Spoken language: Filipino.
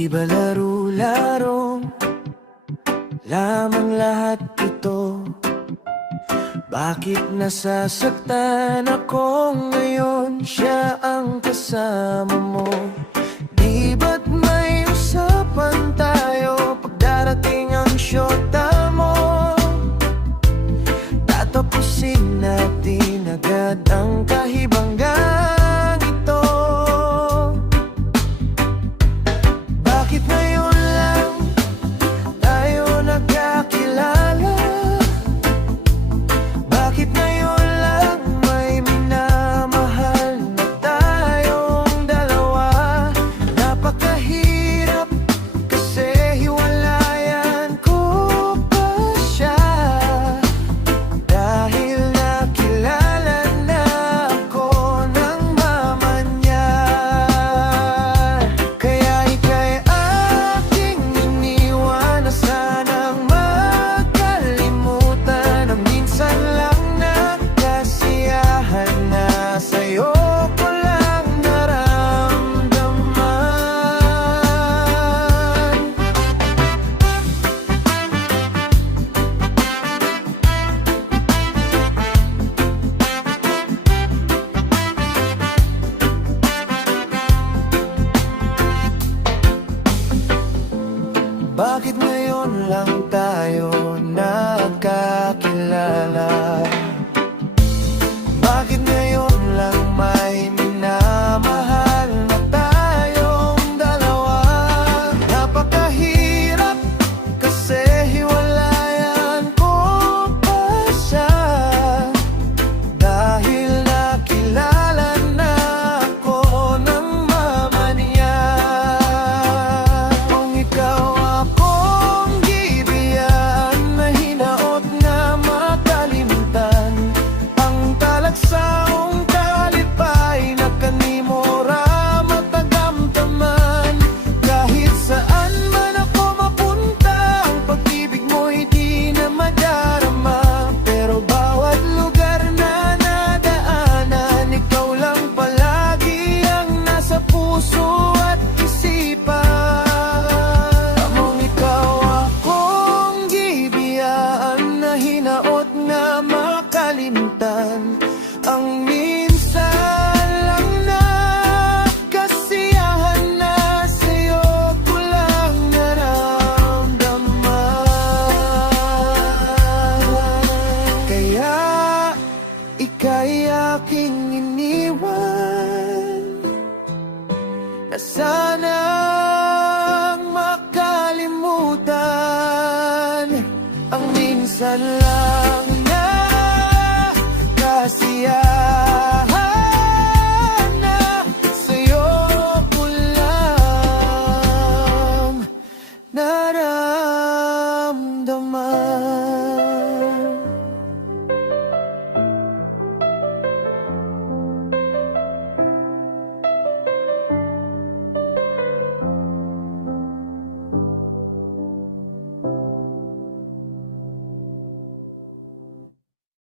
Di ba laro-laro lamang lahat ito? Bakit nasasaktan ako ngayon? Siya ang kasama mo. Di ba't may usapan tayo pag darating ang syota mo? Tatapusin natin agad ang kahibanggang ito. Bakit ngayon lang tayo nagkakilala? Bakit ngayon lang may minamahal na tayong dalawa? Napakahirap kasi hiwalayan ko pa siya. Dahil nakilala na ako ng mama niya. Kaya ika'y aking iniwan na sanang makalimutan na minsan lang nagkasiyahan na sa'yo ko lang naramdaman. Bakit ngayon lang tayo nagkakilala? Bakit ngayon lang may minamahal na tayong dalawa? Napakahirap kasi hiwalayan ko pa siya. Dahil nakilala na ako ng mama niya. Kung ikaw akong gibiyaan na hinaot na makalimutan, ang talagsaong talipay na kanimora matagamtaman. Kahit saan man ako mapunta, ang pag-ibig mo'y di na madarama. Pero bawat lugar na nadaanan, ikaw lang palagi ang nasa puso at isipan. Among ikaw akong gibiyaan na hinaot na makalimutan, ang minsan lang na kasiyahan na sa'yo ko lang naramdaman. Kaya ika'y aking iniwan na sana